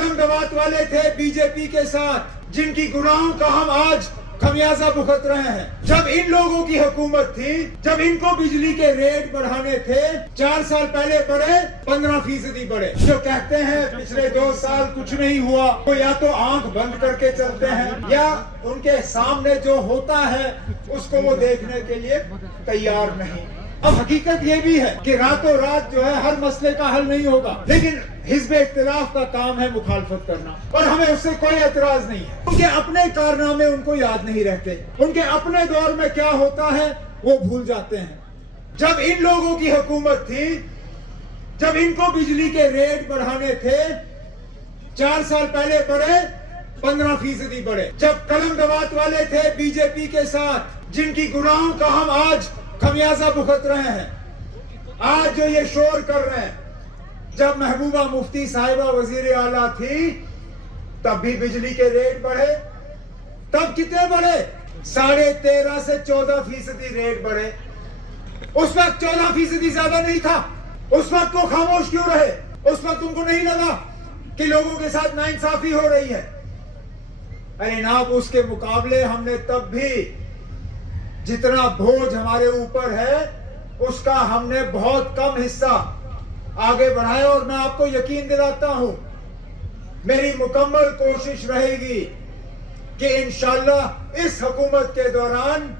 कलम दवात वाले थे बीजेपी के साथ, जिनकी गुनाहों का हम आज खमियाजा भुगत रहे हैं। जब इन लोगों की हुकूमत थी, जब इनको बिजली के रेट बढ़ाने थे, 4 साल पहले बढ़े, 15% बढ़े। जो कहते हैं पिछले 2 साल कुछ नहीं हुआ, वो या तो आंख बंद करके चलते हैं या उनके सामने जो होता है उसको वो देखने के लिए तैयार नहीं। अब हकीकत ये भी है कि रातों रात जो है हर मसले का हल नहीं होगा, लेकिन हिज़्ब इख्तिलाफ का काम है मुखालफत करना, और हमें उससे कोई एतराज नहीं है। उनके अपने कारनामे उनको याद नहीं रहते, उनके अपने दौर में क्या होता है वो भूल जाते हैं। जब इन लोगों की हुकूमत थी, जब इनको बिजली के रेट बढ़ाने थे, 4 साल पहले बढ़े, 15% बढ़े। जब कलम दवात वाले थे बीजेपी के साथ, जिनकी गुनाहों का हम आज खमियाजा भुगत रहे हैं, आज जो ये शोर कर रहे हैं। जब महबूबा मुफ्ती साहिबा वजीर आला थी, तब भी बिजली के रेट बढ़े। तब कितने बढ़े? 13.5 से 14% रेट बढ़े। उस वक्त 14% ज्यादा नहीं था। उस वक्त वो खामोश क्यों रहे? उस वक्त उनको नहीं लगा कि लोगों के साथ नाइंसाफी हो रही है? अरे जनाब, उसके मुकाबले हमने तब भी जितना बोझ हमारे ऊपर है उसका हमने बहुत कम हिस्सा आगे बढ़ाया, और मैं आपको यकीन दिलाता हूं मेरी मुकम्मल कोशिश रहेगी कि इंशाअल्लाह इस हुकूमत के दौरान,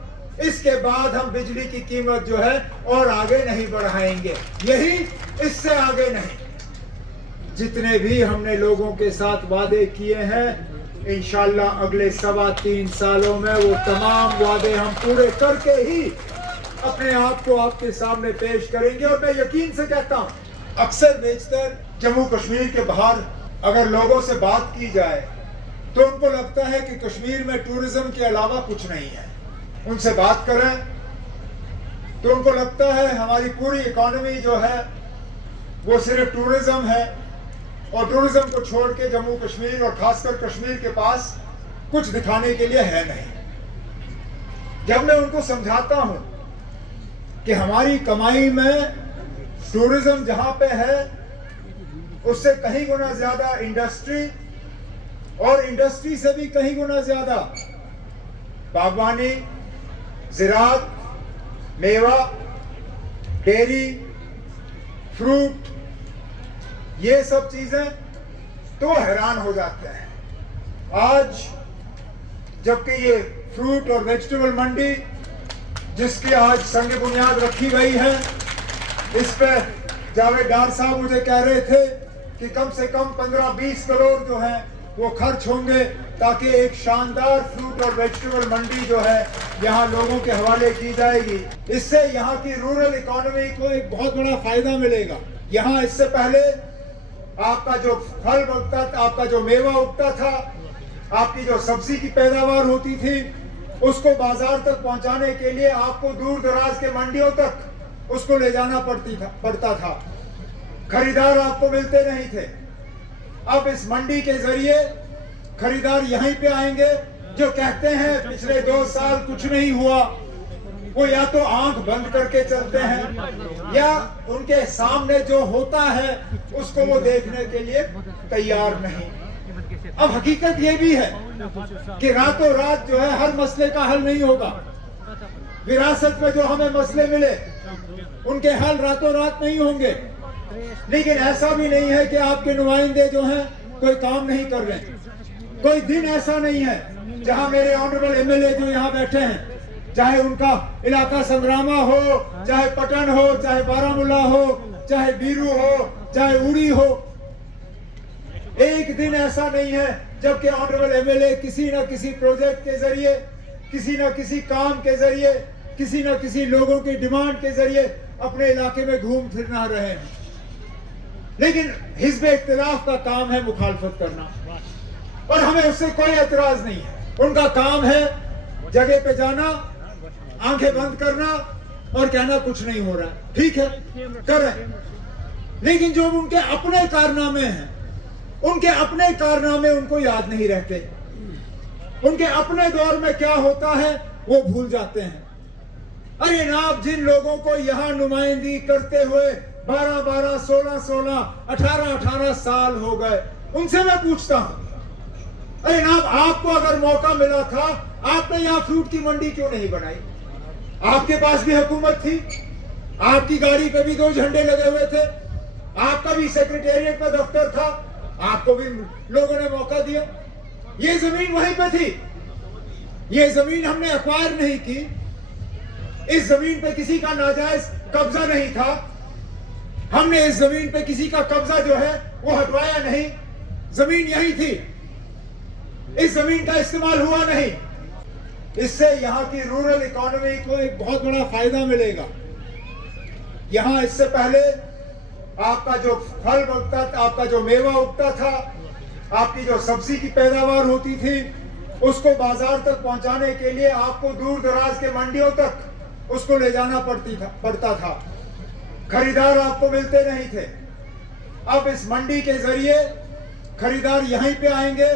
इसके बाद हम बिजली की कीमत जो है और आगे नहीं बढ़ाएंगे, यही, इससे आगे नहीं। जितने भी हमने लोगों के साथ वादे किए हैं, इंशाअल्लाह अगले 3.25 सालों में वो तमाम वादे हम पूरे करके ही अपने आप को आपके सामने पेश करेंगे। और मैं यकीन से कहता हूं, अक्सर बेशतर जम्मू कश्मीर के बाहर अगर लोगों से बात की जाए तो उनको लगता है कि कश्मीर में टूरिज्म के अलावा कुछ नहीं है। उनसे बात करें तो उनको लगता है हमारी पूरी इकॉनमी जो है वो सिर्फ टूरिज्म है, और टूरिज्म को छोड़ के जम्मू कश्मीर और खासकर कश्मीर के पास कुछ दिखाने के लिए है नहीं। जब मैं उनको समझाता हूं कि हमारी कमाई में टूरिज्म जहां पे है उससे कहीं गुना ज्यादा इंडस्ट्री, और इंडस्ट्री से भी कहीं गुना ज्यादा बागवानी, ज़राअत, मेवा, डेयरी, फ्रूट, ये सब चीजें, तो हैरान हो जाते हैं। आज जबकि ये फ्रूट और वेजिटेबल मंडी जिसकी आज संग बुनियाद रखी गई है, इस पे जावेद डार साहब मुझे कह रहे थे कि कम से कम 15-20 करोड़ जो है वो खर्च होंगे ताकि एक शानदार फ्रूट और वेजिटेबल मंडी जो है यहाँ लोगों के हवाले की जाएगी। इससे यहाँ की रूरल इकोनॉमी को एक बहुत बड़ा फायदा मिलेगा। यहाँ इससे पहले आपका जो फल उगता था, आपका जो मेवा उगता था, आपकी जो सब्जी की पैदावार होती थी, उसको बाजार तक पहुंचाने के लिए आपको दूर दराज के मंडियों तक उसको ले जाना पड़ता था। खरीदार आपको मिलते नहीं थे। अब इस मंडी के जरिए खरीदार यहीं पे आएंगे। जो कहते हैं पिछले 2 साल कुछ नहीं हुआ, वो या तो आंख बंद करके चलते हैं या उनके सामने जो होता है उसको वो देखने के लिए तैयार नहीं। अब हकीकत ये भी है कि रातों रात जो है हर मसले का हल नहीं होगा। विरासत में जो हमें मसले मिले उनके हल रातों रात नहीं होंगे, लेकिन ऐसा भी नहीं है कि आपके नुमाइंदे जो हैं कोई काम नहीं कर रहे। कोई दिन ऐसा नहीं है जहां मेरे ऑनरेबल एमएलए जो यहाँ बैठे हैं, चाहे उनका इलाका संग्रामा हो, चाहे पटन हो, चाहे बारामूला हो, चाहे बीरू हो, चाहे उड़ी हो, एक दिन ऐसा नहीं है जबकि ऑनरेबल एमएलए किसी न किसी प्रोजेक्ट के जरिए, किसी न किसी काम के जरिए, किसी न किसी लोगों की डिमांड के जरिए अपने इलाके में घूम फिर ना रहे हैं। लेकिन हिज़्ब इख्तिलाफ का काम है मुखालफत करना, और हमें उससे कोई एतराज नहीं है। उनका काम है जगह पे जाना, आंखें बंद करना और कहना कुछ नहीं हो रहा है। ठीक है, कर रहे हैं, लेकिन जो उनके अपने कारनामे हैं, उनके अपने कारनामे उनको याद नहीं रहते। उनके अपने दौर में क्या होता है वो भूल जाते हैं। अरे जनाब, जिन लोगों को यहाँ नुमाइंदगी करते हुए 12-12, 16-16, 18-18 साल हो गए, उनसे मैं पूछता हूं, अरे जनाब, आपको अगर मौका मिला था, आपने यहाँ फ्रूट की मंडी क्यों नहीं बनाई? आपके पास भी हुकूमत थी, आपकी गाड़ी पे भी 2 झंडे लगे हुए थे, आपका भी सेक्रेटेरिएट में दफ्तर था, आपको भी लोगों ने मौका दिया। ये जमीन वहीं पे थी, ये जमीन हमने एक्वायर नहीं की, इस जमीन पे किसी का नाजायज कब्जा नहीं था, हमने इस जमीन पे किसी का कब्जा जो है वो हटवाया नहीं, जमीन यही थी, इस जमीन का इस्तेमाल हुआ नहीं। इससे यहाँ की रूरल इकोनॉमी को एक बहुत बड़ा फायदा मिलेगा। यहाँ इससे पहले आपका जो फल उगता था, आपका जो मेवा उगता था, आपकी जो सब्जी की पैदावार होती थी, उसको बाजार तक पहुंचाने के लिए आपको दूर दराज के मंडियों तक उसको ले जाना पड़ता था। खरीदार आपको मिलते नहीं थे। अब इस मंडी के जरिए खरीदार यहीं पे आएंगे,